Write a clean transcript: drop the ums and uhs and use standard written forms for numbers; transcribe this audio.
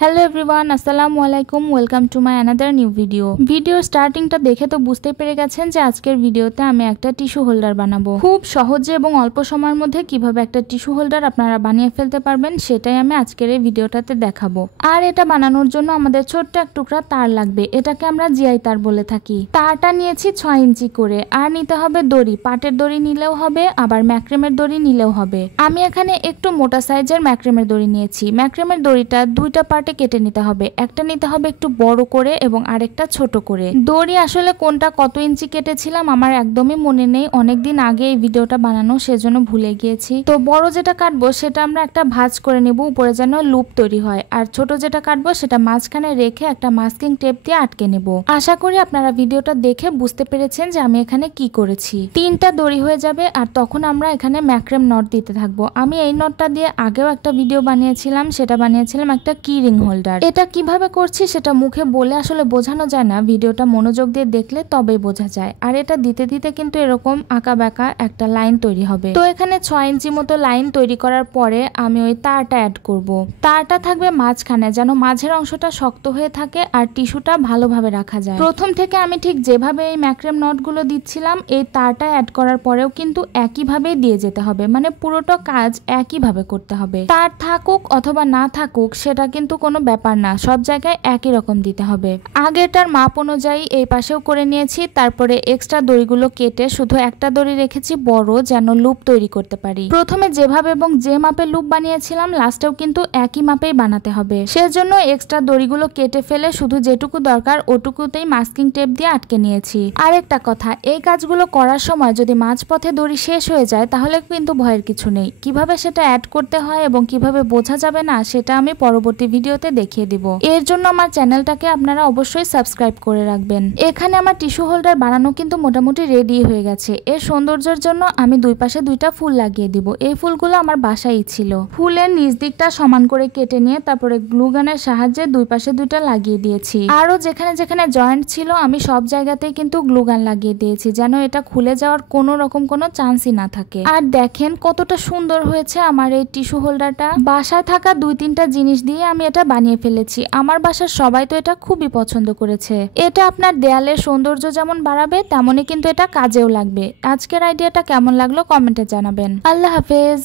Hello everyone, আসসালামু আলাইকুম। Welcome to my another new video স্টার্টিংটা দেখে তো বুঝতে পেরে গেছেন যে আজকের ভিডিওতে আমি একটা টিস্যু হোল্ডার বানাবো। খুব সহজে এবং অল্প সময়ের মধ্যে কিভাবে একটা টিস্যু হোল্ডার আপনারা বানিয়ে ফেলতে পারবেন সেটাই আমি আজকের এই ভিডিওটাতে দেখাবো। আর এটা বানানোর জন্য আমাদের ছোট্ট এক টুকরা তার লাগবে, এটাকে আমরা জিআই তার বলে থাকি। তারটা নিয়েছি 6 ইঞ্চি করে। আর নিতে হবে দড়ি, পাটের দড়ি নিলেও হবে, আবার ম্যাক্রেমের দড়ি নিলেও হবে। আমি এখানে একটু মোটা সাইজের ম্যাক্রেমের দড়ি নিয়েছি। ম্যাক্রেমের দড়িটা দুইটা পার্টে কেটে নিতে হবে, একটা নিতে হবে একটু বড় করে এবং আরেকটা ছোট করে। দড়ি আসলে কোনটা কত ইঞ্চি কেটেছিলাম আমার একদমই মনে নেই, অনেকদিন আগে এই ভিডিওটা বানানো, সেজন্য ভুলে গিয়েছি। তো বড় যেটা কাটবো সেটা আমরা একটা ভাঁজ করে নেব, উপরে যেন লুপ তৈরি হয়। আর ছোট যেটা কাটবো সেটা মাঝখানে রেখে একটা মাস্কিং টেপ দিয়ে আটকে নেব। আশা করি আপনারা ভিডিওটা দেখে বুঝতে পেরেছেন যে আমি এখানে কি করেছি। 3টা দড়ি হয়ে যাবে আর তখন আমরা এখানে ম্যাক্রেম নট দিতে থাকবো। আমি এই নটটা দিয়ে আগেও একটা ভিডিও বানিয়েছিলাম, সেটা বানিয়েছিলাম একটা কি রিং হোল্ডার। এটা কিভাবে করছি সেটা মুখে বলে আসলে বোঝানো যায় না, ভিডিওটা মনোযোগ দিয়ে দেখলে তবেই বোঝা যায়। আর এটা দিতে দিতে কিন্তু এরকম আঁকা বাঁকা একটা লাইন তৈরি হবে। তো এখানে 6 ইঞ্চি মতো লাইন তৈরি করার পরে আমি ওই তারটা অ্যাড করব। তারটা থাকবে মাঝখানে, যেন মাঝের অংশটা শক্ত হয়ে থাকে আর টিস্যুটা ভালোভাবে রাখা যায়। প্রথম থেকে আমি ঠিক যেভাবে এই ম্যাক্রেম নটগুলো দিচ্ছিলাম, এই তারটা অ্যাড করার পরেও কিন্তু একইভাবেই দিয়ে যেতে হবে, মানে পুরোটা কাজ একইভাবে করতে হবে। তার থাকুক অথবা না থাকুক সেটা কিন্তু কোনো ব্যাপার না, সব জায়গায় একই রকম দিতে হবে। আগেরটার মাপ অনুযায়ী এই পাশেও করে নিয়েছি। তারপরে এক্সট্রা দড়িগুলো কেটে শুধু একটা দড়ি রেখেছি বড়, যেন লুপ তৈরি করতে পারি। প্রথমে যেভাবে এবং যে মাপে লুপ বানিয়েছিলাম লাস্টেও কিন্তু একই মাপেই বানাতে হবে। সেজন্য এক্সট্রা দড়িগুলো কেটে ফেলে শুধু যেটুকু দরকার ওটুকুতেই মাস্কিং টেপ দিয়ে আটকে নিয়েছি। আর একটা কথা, এই কাজগুলো করার সময় যদি মাঝপথে দড়ি শেষ হয়ে যায় তাহলে কিন্তু ভয়ের কিছু নেই। কিভাবে সেটা অ্যাড করতে হয় এবং কিভাবে বোঝা যাবে না সেটা আমি পরবর্তী ভিডিওতে দেখিয়ে দিব। এর জন্য আমার চ্যানেলটাকে আপনারা অবশ্যই সাবস্ক্রাইব করে রাখবেন। এখানে আমার টিস্যু হোল্ডার বানানো কিন্তু মোটামুটি রেডি হয়ে গেছে। এর সৌন্দর্যের জন্য আমি দুই পাশে 2টা ফুল লাগিয়ে দিব। এই ফুলগুলো আমার বাসায়ই ছিল। ফুলের নিচ দিকটা সমান করে কেটে নিয়ে তারপরে গ্লু গানের সাহায্যে দুই পাশে 2টা লাগিয়ে দিয়েছি। আরো যেখানে যেখানে জয়েন্ট ছিল আমি সব জায়গাতেই কিন্তু গ্লু গান লাগিয়ে দিয়েছি, যেন এটা খুলে যাওয়ার কোনো রকম কোনো চান্সই না থাকে। আর দেখেন কতটা সুন্দর হয়েছে আমার এই টিস্যু হোল্ডারটা। বাসায় থাকা 2-3টা জিনিস দিয়ে আমি এটা বানিয়ে ফেলেছি। আমার বাসার সবাই তো এটা খুবই পছন্দ করেছে। এটা আপনার দেয়ালের সৌন্দর্য যেমন বাড়াবে তেমনই কিন্তু এটা কাজেও লাগবে। আজকের আইডিয়াটা কেমন লাগলো কমেন্টে জানাবেন। আল্লাহ হাফেজ।